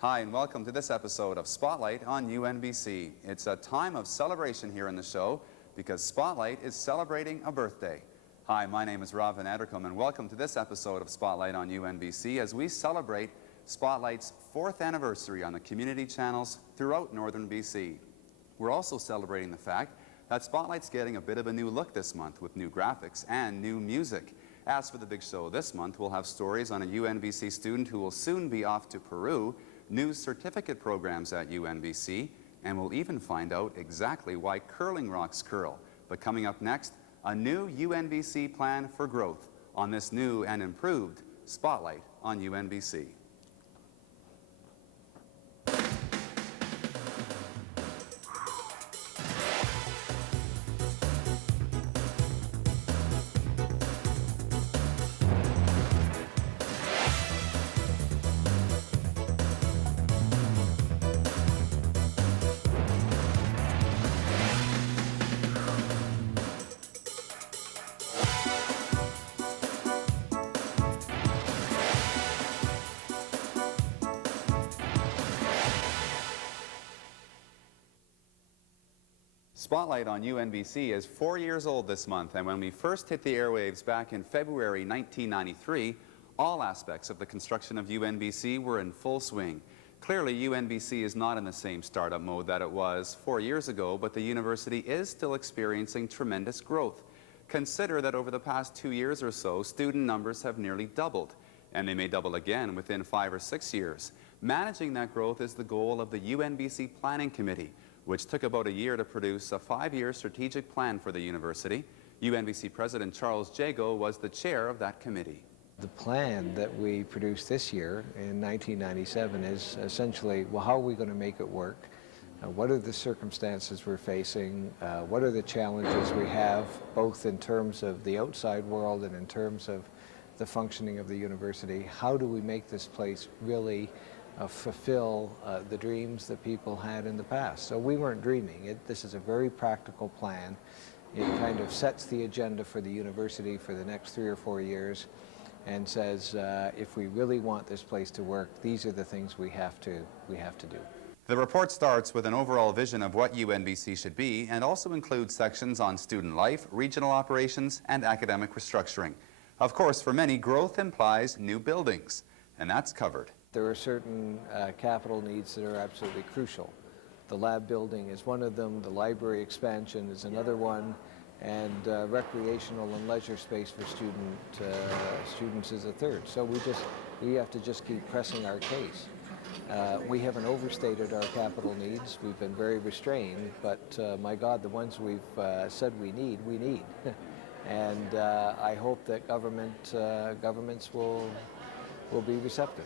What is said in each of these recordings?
Hi, and welcome to this episode of Spotlight on UNBC. It's a time of celebration here in the show because Spotlight is celebrating a birthday. Hi, my name is Rob Van Addercombe, and welcome to this episode of Spotlight on UNBC as we celebrate Spotlight's 4th anniversary on the community channels throughout northern BC. We're also celebrating the fact that Spotlight's getting a bit of a new look this month with new graphics and new music. As for the big show this month, we'll have stories on a UNBC student who will soon be off to Peru, new certificate programs at UNBC, and we'll even find out exactly why curling rocks curl. But coming up next, a new UNBC plan for growth on this new and improved Spotlight on UNBC. Spotlight on UNBC is 4 years old this month, and when we first hit the airwaves back in February 1993, all aspects of the construction of UNBC were in full swing. Clearly, UNBC is not in the same startup mode that it was 4 years ago, but the university is still experiencing tremendous growth. Consider that over the past 2 years or so, student numbers have nearly doubled, and they may double again within 5 or 6 years. Managing that growth is the goal of the UNBC Planning Committee, which took about a year to produce a 5-year strategic plan for the university. UNBC President Charles Jago was the chair of that committee. The plan that we produced this year in 1997 is essentially, well, how are we going to make it work? What are the circumstances we're facing? What are the challenges we have, both in terms of the outside world and in terms of the functioning of the university? How do we make this place really fulfill the dreams that people had in the past? So we weren't dreaming. This is a very practical plan. It kind of sets the agenda for the university for the next 3 or 4 years and says, if we really want this place to work, these are the things we have to do. The report starts with an overall vision of what UNBC should be and also includes sections on student life, regional operations, and academic restructuring. Of course, for many, growth implies new buildings, and that's covered. There are certain capital needs that are absolutely crucial. The lab building is one of them, the library expansion is another one, and recreational and leisure space for students is a third. So we have to just keep pressing our case. We haven't overstated our capital needs. We've been very restrained, but my God, the ones we've said we need. And I hope that governments will be receptive.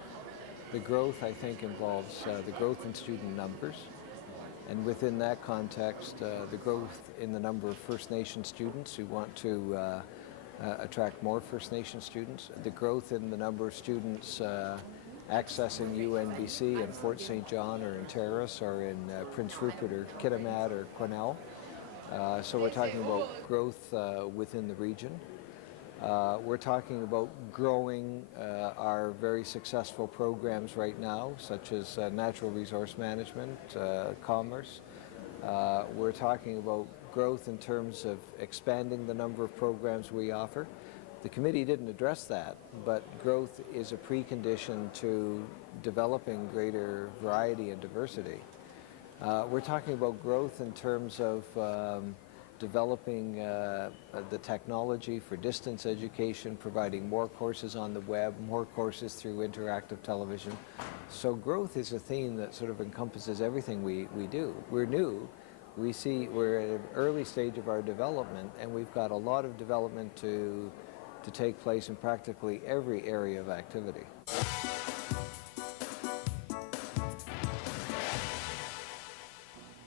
The growth, I think, involves the growth in student numbers, and within that context, the growth in the number of First Nation students who want to attract more First Nation students, the growth in the number of students accessing UNBC in Fort St. John or in Terrace or in Prince Rupert or Kitimat or Quesnel. So we're talking about growth within the region. We're talking about growing our very successful programs right now, such as natural resource management, commerce. We're talking about growth in terms of expanding the number of programs we offer. The committee didn't address that, but growth is a precondition to developing greater variety and diversity. We're talking about growth in terms of developing the technology for distance education, providing more courses on the web, more courses through interactive television. So growth is a theme that sort of encompasses everything we do. We're new. We're at an early stage of our development, and we've got a lot of development to take place in practically every area of activity.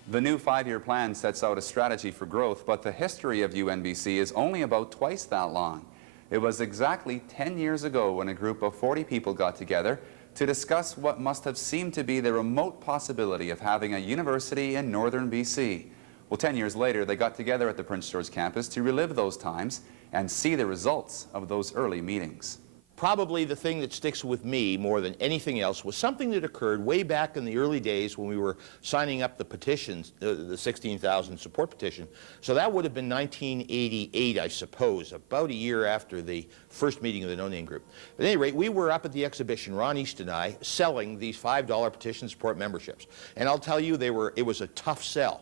The new 5-year plan sets out a strategy for growth, but the history of UNBC is only about twice that long. It was exactly 10 years ago when a group of 40 people got together to discuss what must have seemed to be the remote possibility of having a university in northern BC. Well, 10 years later, they got together at the Prince George campus to relive those times and see the results of those early meetings. probably the thing that sticks with me more than anything else was something that occurred way back in the early days when we were signing up the petitions, the 16,000 support petition. So that would have been 1988, I suppose, about a year after the first meeting of the No Name Group. But at any rate, we were up at the exhibition, Ron East and I, selling these $5 petition support memberships. And I'll tell you, it was a tough sell.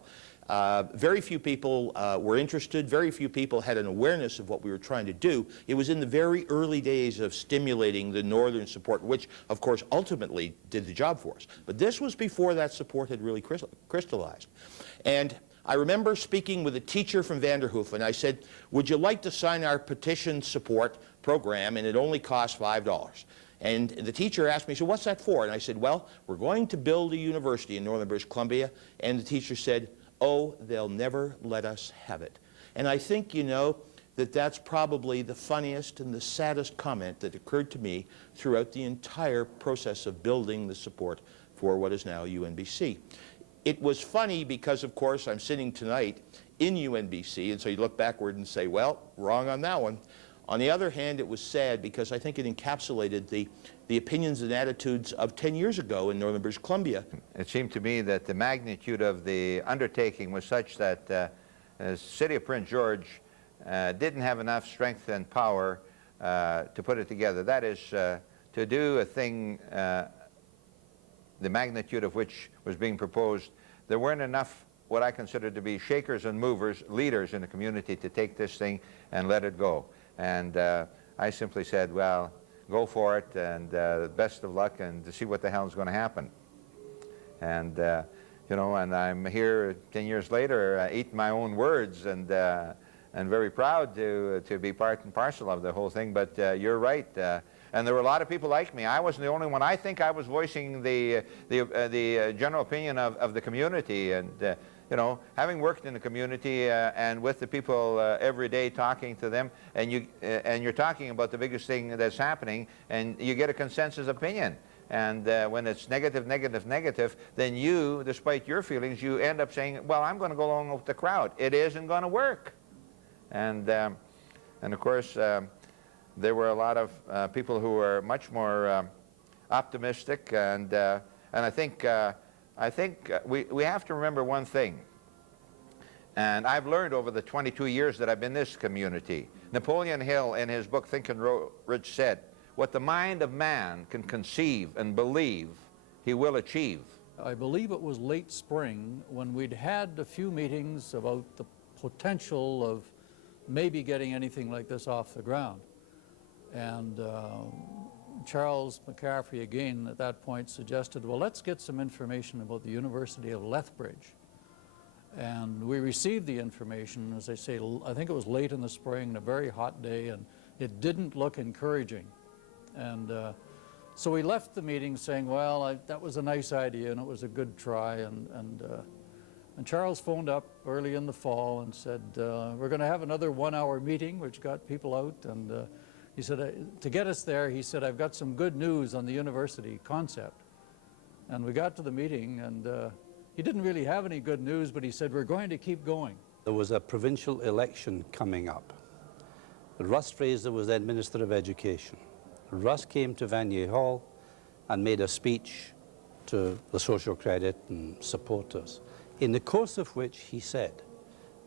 Very few people were interested. Very few people had an awareness of what we were trying to do. It was in the very early days of stimulating the northern support, which, of course, ultimately did the job for us. But this was before that support had really crystallized. And I remember speaking with a teacher from Vanderhoof, and I said, would you like to sign our petition support program, and it only costs $5. And the teacher asked me, so what's that for? And I said, well, we're going to build a university in northern British Columbia. And the teacher said, oh, they'll never let us have it. And I think, you know, that that's probably the funniest and the saddest comment that occurred to me throughout the entire process of building the support for what is now UNBC. It was funny because, of course, I'm sitting tonight in UNBC, and so you look backward and say, well, wrong on that one. On the other hand, it was sad because I think it encapsulated the opinions and attitudes of 10 years ago in northern British Columbia. It seemed to me that the magnitude of the undertaking was such that the city of Prince George didn't have enough strength and power to put it together. That is, to do a thing the magnitude of which was being proposed, there weren't enough what I consider to be shakers and movers, leaders in the community to take this thing and let it go. And I simply said, well, go for it, and best of luck, and to see what the hell is going to happen. And, you know, and I'm here 10 years later, eating my own words, and very proud to be part and parcel of the whole thing. But you're right. And there were a lot of people like me. I wasn't the only one. I think I was voicing the general opinion of the community. And, you know, having worked in the community and with the people every day, talking to them, and you're talking about the biggest thing that's happening, and you get a consensus opinion. And when it's negative, negative, negative, then you, despite your feelings, you end up saying, well, I'm going to go along with the crowd. It isn't going to work. And of course, there were a lot of people who were much more optimistic, and I think we have to remember one thing, and I've learned over the 22 years that I've been in this community. Napoleon Hill, in his book Think and Grow Rich, said, what the mind of man can conceive and believe, he will achieve. I believe it was late spring when we'd had a few meetings about the potential of maybe getting anything like this off the ground. And Charles McCaffrey, again, at that point suggested, well, let's get some information about the University of Lethbridge. And we received the information, as I say, I think it was late in the spring, a very hot day, and it didn't look encouraging. And so we left the meeting saying, well, that was a nice idea and it was a good try. And Charles phoned up early in the fall and said, we're going to have another 1-hour meeting, which got people out. And he said, to get us there, he said, I've got some good news on the university concept. And we got to the meeting, and he didn't really have any good news, but he said, we're going to keep going. There was a provincial election coming up. Russ Fraser was then Minister of Education. Russ came to Vanier Hall and made a speech to the social credit and supporters, in the course of which he said,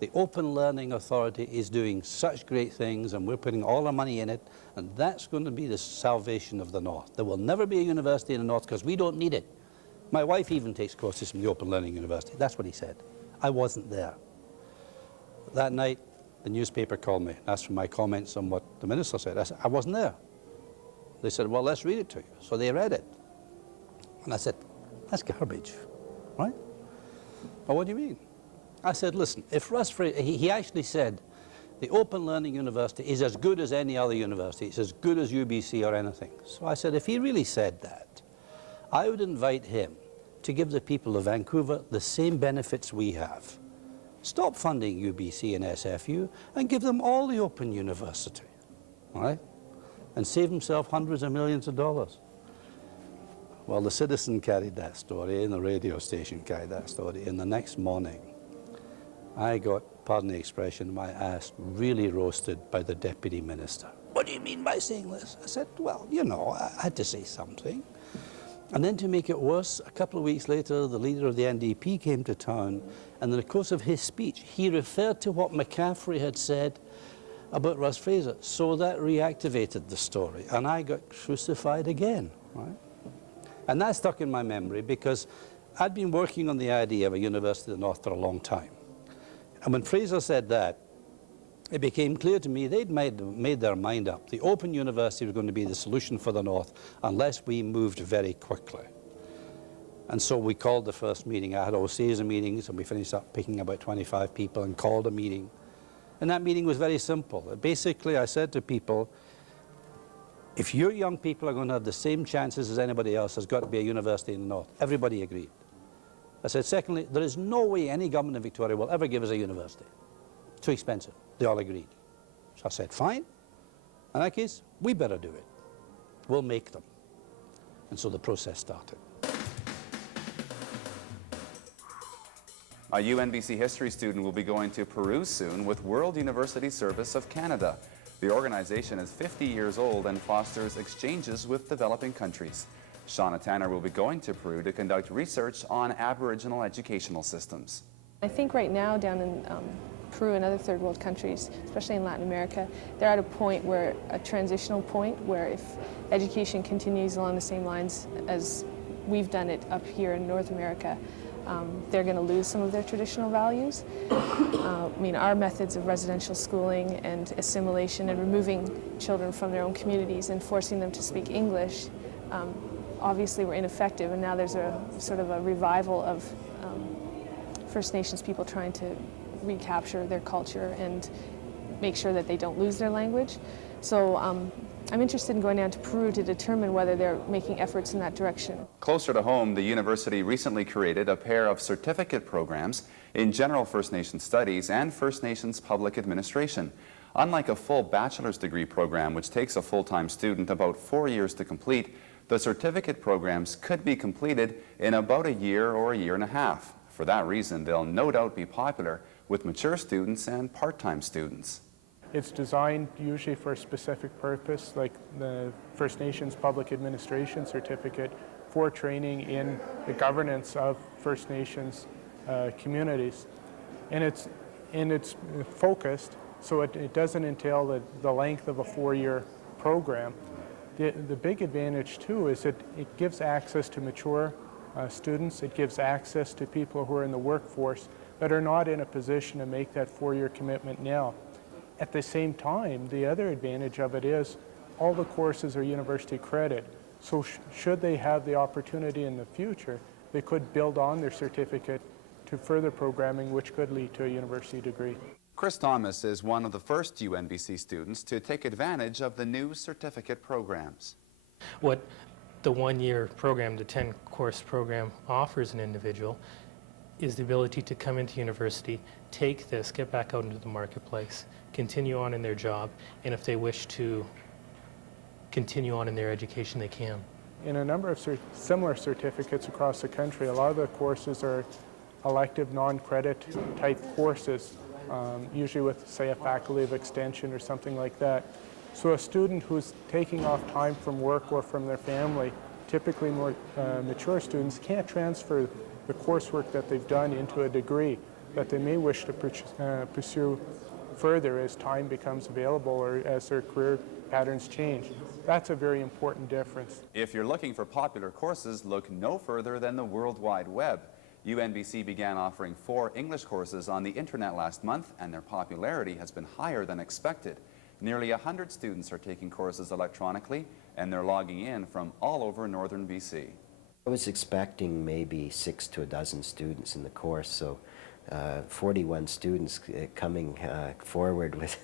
the Open Learning Authority is doing such great things and we're putting all our money in it, and that's going to be the salvation of the North. There will never be a university in the North because we don't need it. My wife even takes courses from the Open Learning University. That's what he said. I wasn't there. That night, the newspaper called me, asked for my comments on what the minister said. I said, I wasn't there. They said, well, let's read it to you. So they read it. And I said, that's garbage, right? Well, what do you mean? I said, listen, if Russ Fraser, he actually said, the Open Learning University is as good as any other university. It's as good as UBC or anything. So I said, if he really said that, I would invite him to give the people of Vancouver the same benefits we have. Stop funding UBC and SFU and give them all the Open University, right? And save himself hundreds of millions of dollars. Well, the Citizen carried that story, and the radio station carried that story, and the next morning, I got, pardon the expression, my ass really roasted by the Deputy Minister. What what do you mean by saying this? I said, well, you know, I had to say something. And then to make it worse, a couple of weeks later, the leader of the NDP came to town, and in the course of his speech, he referred to what McCaffrey had said about Russ Fraser. So that reactivated the story, and I got crucified again, right? And that stuck in my memory because I'd been working on the idea of a university in the North for a long time. And when Fraser said that, it became clear to me they'd made their mind up. The Open University was going to be the solution for the North unless we moved very quickly. And so we called the first meeting. I had a series of meetings, and we finished up picking about 25 people and called a meeting. And that meeting was very simple. Basically, I said to people, if your young people are going to have the same chances as anybody else, there's got to be a university in the North. Everybody agreed. I said, secondly, there is no way any government in Victoria will ever give us a university. It's too expensive. They all agreed. So I said, fine. In that case, we better do it. We'll make them. And so the process started. A UNBC history student will be going to Peru soon with World University Service of Canada. The organization is 50 years old and fosters exchanges with developing countries. Shona Taner will be going to Peru to conduct research on Aboriginal educational systems. I think right now down in Peru and other third world countries, especially in Latin America, they're at a point where, a transitional point where if education continues along the same lines as we've done it up here in North America, they're going to lose some of their traditional values. I mean, our methods of residential schooling and assimilation and removing children from their own communities and forcing them to speak English obviously were ineffective, and now there's a sort of a revival of First Nations people trying to recapture their culture and make sure that they don't lose their language. So I'm interested in going down to Peru to determine whether they're making efforts in that direction. Closer to home, the university recently created a pair of certificate programs in General First Nations Studies and First Nations Public Administration. Unlike a full bachelor's degree program, which takes a full-time student about 4 years to complete, the certificate programs could be completed in about a year or a year and a half. For that reason, they'll no doubt be popular with mature students and part-time students. It's designed usually for a specific purpose, like the First Nations Public Administration certificate for training in the governance of First Nations communities. And it's focused, so it doesn't entail the length of a 4-year program. The big advantage too is that it gives access to mature students. It gives access to people who are in the workforce that are not in a position to make that 4-year commitment now. At the same time, the other advantage of it is all the courses are university credit. So should they have the opportunity in the future, they could build on their certificate to further programming, which could lead to a university degree. Chris Thomas is one of the first UNBC students to take advantage of the new certificate programs. What the 1-year program, the 10-course program offers an individual is the ability to come into university, take this, get back out into the marketplace, continue on in their job, and if they wish to continue on in their education, they can. In a number of similar certificates across the country, a lot of the courses are elective non-credit type courses, usually with, say, a faculty of extension or something like that. So a student who's taking off time from work or from their family, typically more mature students, can't transfer the coursework that they've done into a degree that they may wish to pursue further as time becomes available or as their career patterns change. That's a very important difference. If you're looking for popular courses, look no further than the World Wide Web. UNBC began offering 4 English courses on the internet last month, and their popularity has been higher than expected. Nearly 100 students are taking courses electronically, and they're logging in from all over northern BC. I was expecting maybe 6 to a dozen students in the course, so 41 students coming forward with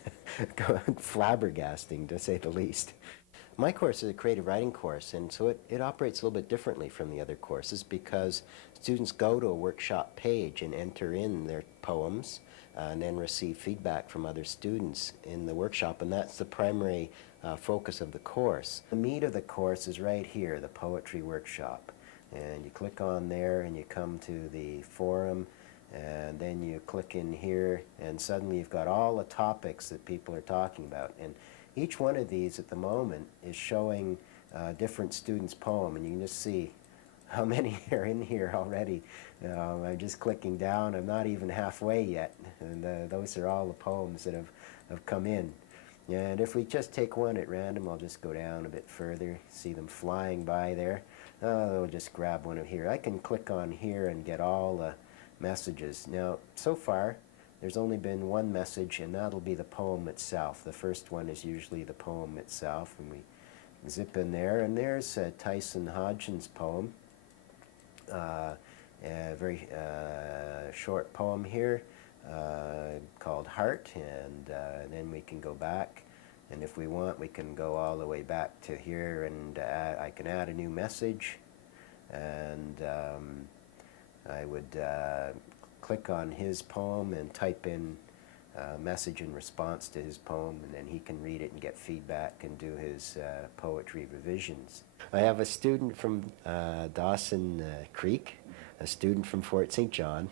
flabbergasting, to say the least. My course is a creative writing course, and so it operates a little bit differently from the other courses because students go to a workshop page and enter in their poems and then receive feedback from other students in the workshop, and that's the primary focus of the course. The meat of the course is right here, the poetry workshop. And you click on there and you come to the forum, and then you click in here, and suddenly you've got all the topics that people are talking about. And each one of these at the moment is showing different students' poem, and you can just see how many are in here already. I'm just clicking down. I'm not even halfway yet, and those are all the poems that have come in. And if we just take one at random, I'll just go down a bit further, see them flying by there. I'll just grab one of here. I can click on here and get all the messages. Now, so far, there's only been one message, and that'll be the poem itself. The first one is usually the poem itself, and we zip in there, and there's Tyson Hodgson's poem. A very short poem here called Heart, and then we can go back, and if we want we can go all the way back to here, and I can add a new message, and I would click on his poem and type in a message in response to his poem, and then he can read it and get feedback and do his poetry revisions. I have a student from Dawson Creek, a student from Fort St. John,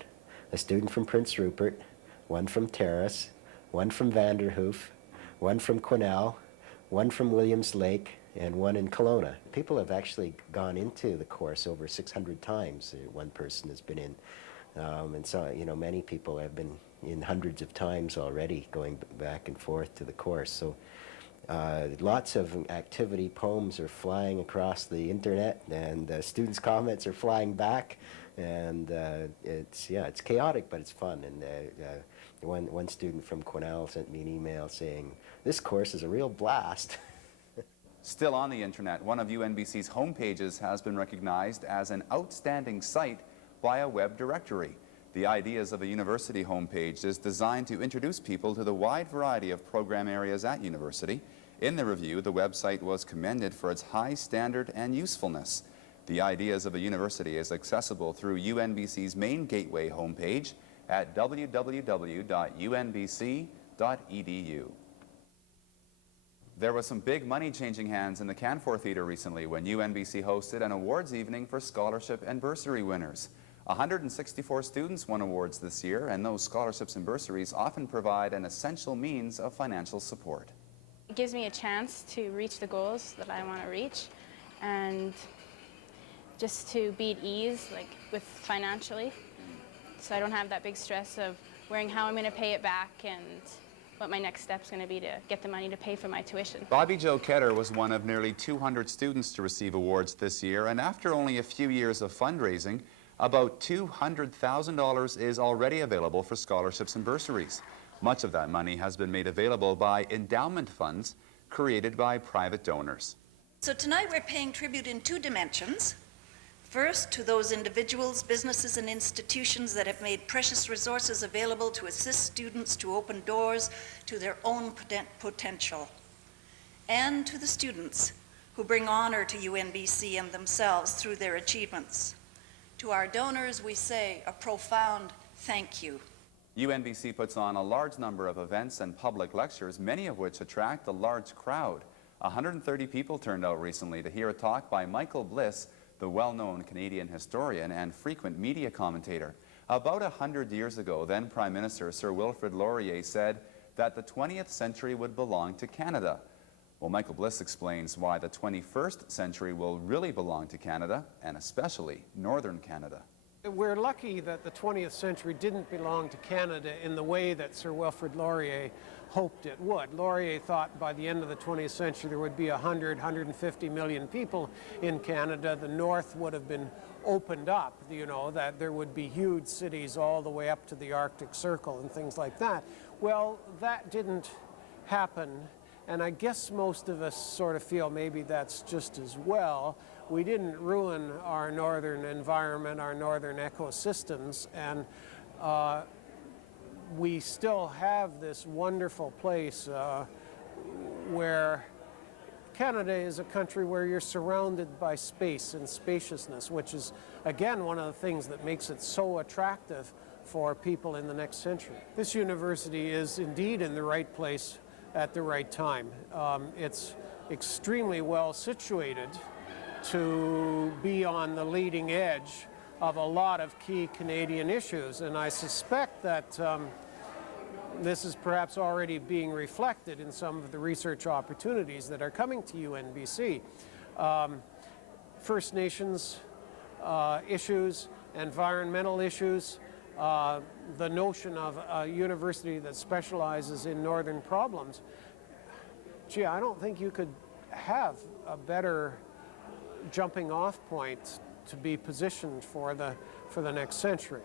a student from Prince Rupert, one from Terrace, one from Vanderhoof, one from Quesnel, one from Williams Lake, and one in Kelowna. People have actually gone into the course over 600 times. One person has been in. And so, you know, many people have been in hundreds of times already, going back and forth to the course. So lots of activity. Poems are flying across the internet, and students' comments are flying back, and it's chaotic, but it's fun. And one student from Quesnel sent me an email saying, "This course is a real blast." Still on the internet, one of UNBC's homepages has been recognized as an outstanding site by a web directory. The Ideas of a University homepage is designed to introduce people to the wide variety of program areas at university. In the review, the website was commended for its high standard and usefulness. The Ideas of a University is accessible through UNBC's main gateway homepage at www.unbc.edu. There was some big money changing hands in the Canfor Theatre recently when UNBC hosted an awards evening for scholarship and bursary winners. 164 students won awards this year, and those scholarships and bursaries often provide an essential means of financial support. It gives me a chance to reach the goals that I want to reach, and just to be at ease, like with financially, so I don't have that big stress of worrying how I'm going to pay it back and what my next step's going to be to get the money to pay for my tuition. Bobb-Jo Ketter was one of nearly 200 students to receive awards this year, and after only a few years of fundraising, about $200,000 is already available for scholarships and bursaries. Much of that money has been made available by endowment funds created by private donors. So tonight we're paying tribute in two dimensions. First, to those individuals, businesses, and institutions that have made precious resources available to assist students to open doors to their own potential. And to the students who bring honor to UNBC and themselves through their achievements. To our donors, we say a profound thank you. UNBC puts on a large number of events and public lectures, many of which attract a large crowd. 130 people turned out recently to hear a talk by Michael Bliss, the well-known Canadian historian and frequent media commentator. About 100 years ago, then Prime Minister Sir Wilfrid Laurier said that the 20th century would belong to Canada. Well, Michael Bliss explains why the 21st century will really belong to Canada, and especially Northern Canada. We're lucky that the 20th century didn't belong to Canada in the way that Sir Wilfrid Laurier hoped it would. Laurier thought by the end of the 20th century there would be 150 million people in Canada. The North would have been opened up, you know, that there would be huge cities all the way up to the Arctic Circle and things like that. Well, that didn't happen, and I guess most of us sort of feel maybe that's just as well. We didn't ruin our northern environment, our northern ecosystems, and we still have this wonderful place where Canada is a country where you're surrounded by space and spaciousness, which is, again, one of the things that makes it so attractive for people in the next century. This university is indeed in the right place at the right time. It's extremely well situated to be on the leading edge of a lot of key Canadian issues, and I suspect that this is perhaps already being reflected in some of the research opportunities that are coming to UNBC. First Nations issues, environmental issues, the notion of a university that specializes in northern problems. Gee, I don't think you could have a better jumping off point to be positioned for the next century.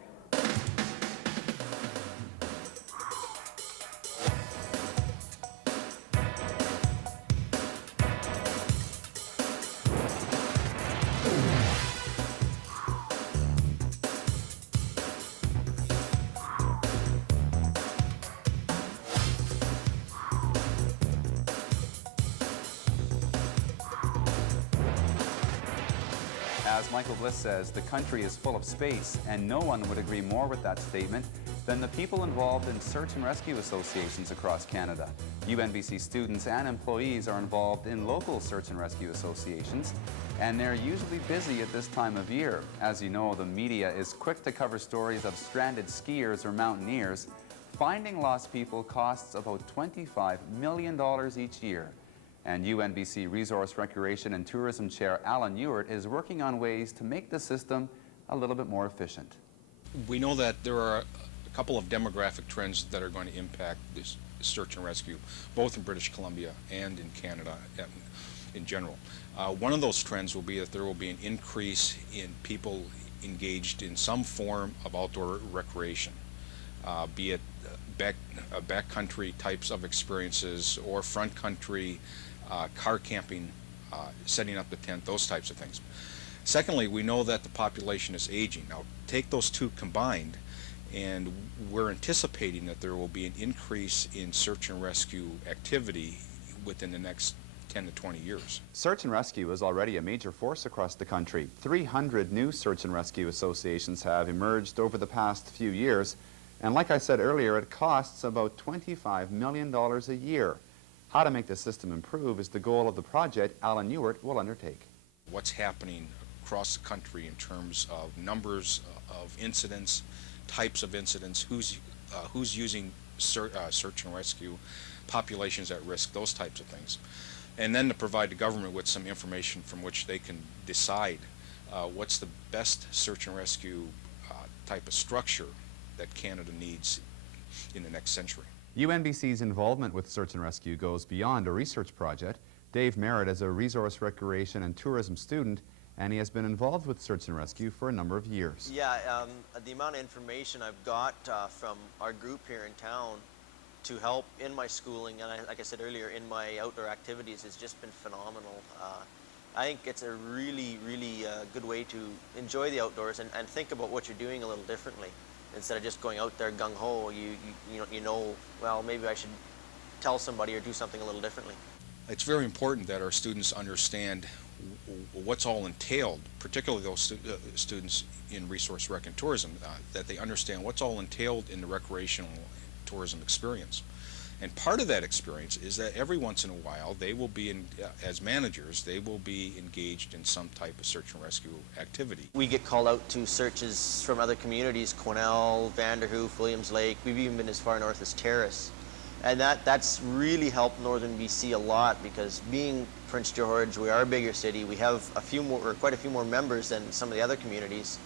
As Michael Bliss says, the country is full of space, and no one would agree more with that statement than the people involved in search and rescue associations across Canada. UNBC students and employees are involved in local search and rescue associations, and they're usually busy at this time of year. As you know, the media is quick to cover stories of stranded skiers or mountaineers. Finding lost people costs about $25 million each year. And UNBC Resource Recreation and Tourism Chair Alan Ewert is working on ways to make the system a little bit more efficient. We know that there are a couple of demographic trends that are going to impact this search and rescue, both in British Columbia and in Canada in general. One of those trends will be that there will be an increase in people engaged in some form of outdoor recreation, be it backcountry types of experiences or front country, car camping, setting up the tent, those types of things. Secondly, we know that the population is aging. Now, take those two combined, and we're anticipating that there will be an increase in search and rescue activity within the next 10 to 20 years. Search and rescue is already a major force across the country. 300 new search and rescue associations have emerged over the past few years, and like I said earlier, it costs about $25 million a year. How to make the system improve is the goal of the project Alan Ewert will undertake. What's happening across the country in terms of numbers of incidents, types of incidents, who's using search and rescue, populations at risk, those types of things. And then to provide the government with some information from which they can decide what's the best search and rescue type of structure that Canada needs in the next century. UNBC's involvement with search and rescue goes beyond a research project. Dave Merritt is a resource recreation and tourism student, and he has been involved with search and rescue for a number of years. Yeah, the amount of information I've got from our group here in town to help in my schooling, and like I said earlier, in my outdoor activities has just been phenomenal. I think it's a really, really good way to enjoy the outdoors and think about what you're doing a little differently. Instead of just going out there gung-ho, you know, well, maybe I should tell somebody or do something a little differently. It's very important that our students understand what's all entailed, particularly those students in resource rec and tourism, that they understand what's all entailed in the recreational tourism experience. And part of that experience is that every once in a while they will be, as managers, they will be engaged in some type of search and rescue activity. We get called out to searches from other communities, Quesnel, Vanderhoof, Williams Lake. We've even been as far north as Terrace. And that's really helped northern BC a lot, because being Prince George, we are a bigger city. We have quite a few more members than some of the other communities.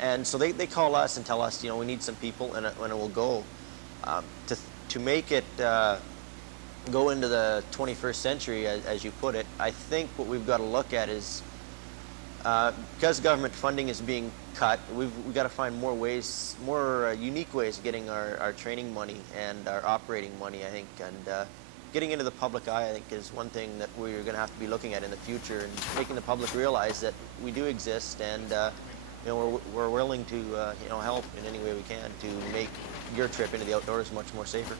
And so they call us and tell us, you know, we need some people, and it will go. To make it go into the 21st century, as you put it, I think what we've got to look at is, because government funding is being cut, we've got to find more ways, more unique ways of getting our training money and our operating money, I think. And getting into the public eye, I think, is one thing that we're going to have to be looking at in the future, and making the public realize that we do exist, and you know, we're willing to you know, help in any way we can to make your trip into the outdoors much more safer.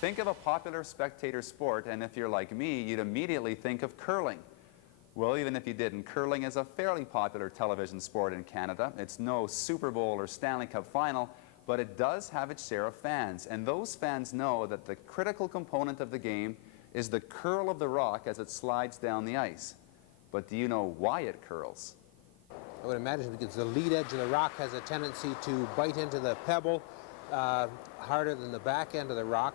Think of a popular spectator sport, and if you're like me, you'd immediately think of curling. Well, even if you didn't, curling is a fairly popular television sport in Canada. It's no Super Bowl or Stanley Cup final, but it does have its share of fans, and those fans know that the critical component of the game is the curl of the rock as it slides down the ice. but do you know why it curls? I would imagine because the lead edge of the rock has a tendency to bite into the pebble harder than the back end of the rock,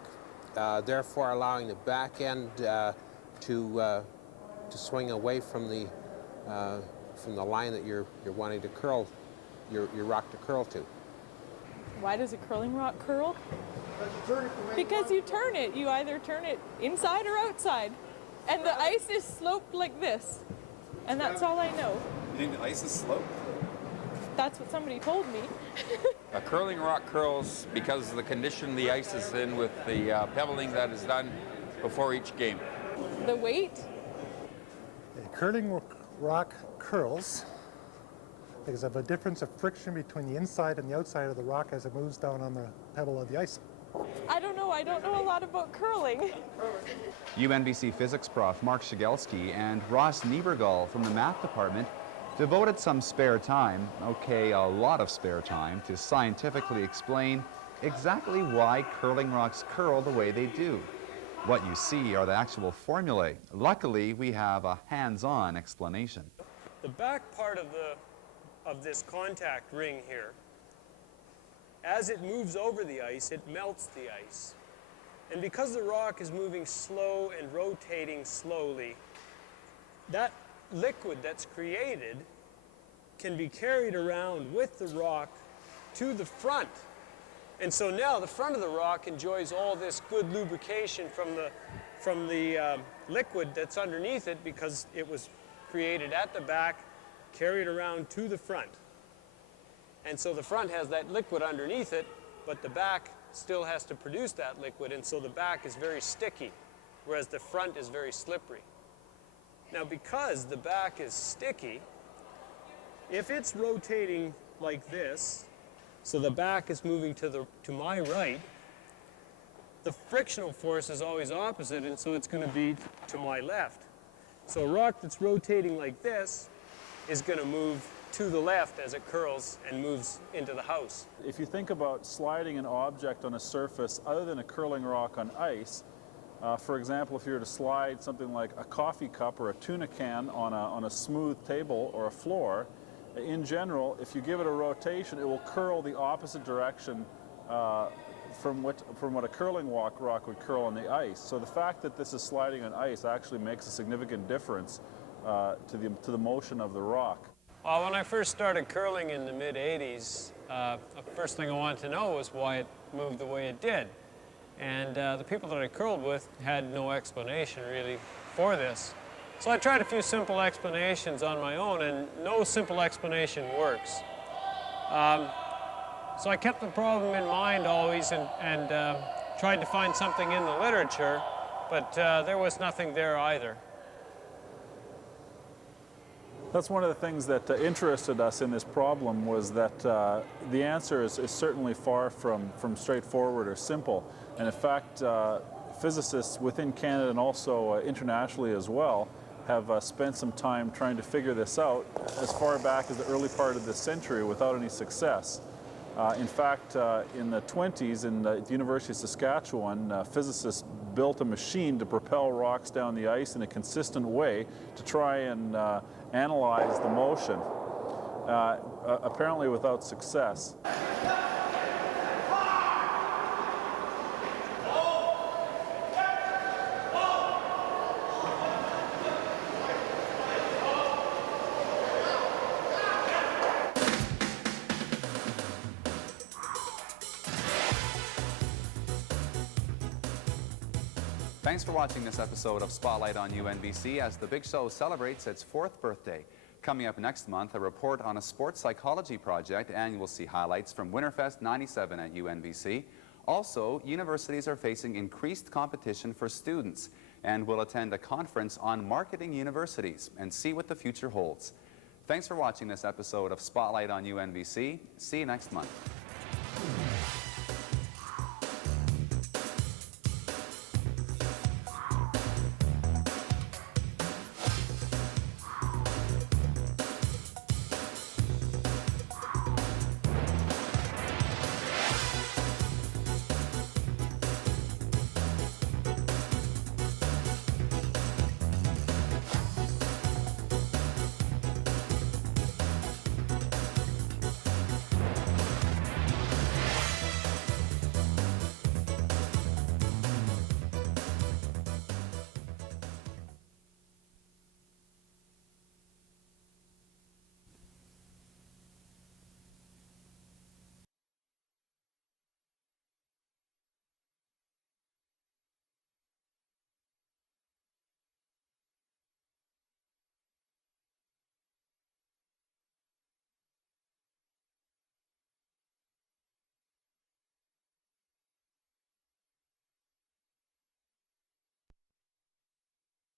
therefore allowing the back end to swing away from the line that you're wanting to curl your rock to curl to. Why does a curling rock curl? Because you turn it. You either turn it inside or outside. And the ice is sloped like this. And that's all I know. You think the ice is sloped? That's what somebody told me. A curling rock curls because of the condition the ice is in with the pebbling that is done before each game. The weight? A curling rock curls because of a difference of friction between the inside and the outside of the rock as it moves down on the pebble of the ice. I don't know. I don't know a lot about curling. UNBC Physics prof Mark Shegelski and Ross Niebergall from the Math department devoted some spare time, okay, a lot of spare time, to scientifically explain exactly why curling rocks curl the way they do. What you see are the actual formulae. Luckily, we have a hands-on explanation. The back part of this contact ring here, as it moves over the ice, it melts the ice. And because the rock is moving slow and rotating slowly, that liquid that's created can be carried around with the rock to the front. And so now the front of the rock enjoys all this good lubrication from the liquid that's underneath it because it was created at the back, carried around to the front. And so the front has that liquid underneath it, but the back still has to produce that liquid, and so the back is very sticky, whereas the front is very slippery. Now, because the back is sticky, if it's rotating like this, so the back is moving to my right, the frictional force is always opposite, and so it's going to be to my left. So a rock that's rotating like this is going to move to the left as it curls and moves into the house. If you think about sliding an object on a surface other than a curling rock on ice, for example, if you were to slide something like a coffee cup or a tuna can on a smooth table or a floor, in general, if you give it a rotation, it will curl the opposite direction from what a curling rock would curl on the ice. So the fact that this is sliding on ice actually makes a significant difference to the motion of the rock. Well, when I first started curling in the mid-'80s, the first thing I wanted to know was why it moved the way it did. And the people that I curled with had no explanation, really, for this. So I tried a few simple explanations on my own, and no simple explanation works. So I kept the problem in mind always and tried to find something in the literature, but there was nothing there either. That's one of the things that interested us in this problem was that the answer is certainly far from straightforward or simple. And in fact, physicists within Canada and also internationally as well have spent some time trying to figure this out as far back as the early part of this century without any success. In fact, in the 20s at the University of Saskatchewan, physicists built a machine to propel rocks down the ice in a consistent way to try and analyze the motion, apparently without success. Thanks for watching this episode of Spotlight on UNBC as the Big Show celebrates its 4th birthday. Coming up next month, a report on a sports psychology project, and you will see highlights from Winterfest 97 at UNBC. Also, universities are facing increased competition for students, and will attend a conference on marketing universities and see what the future holds. Thanks for watching this episode of Spotlight on UNBC. See you next month.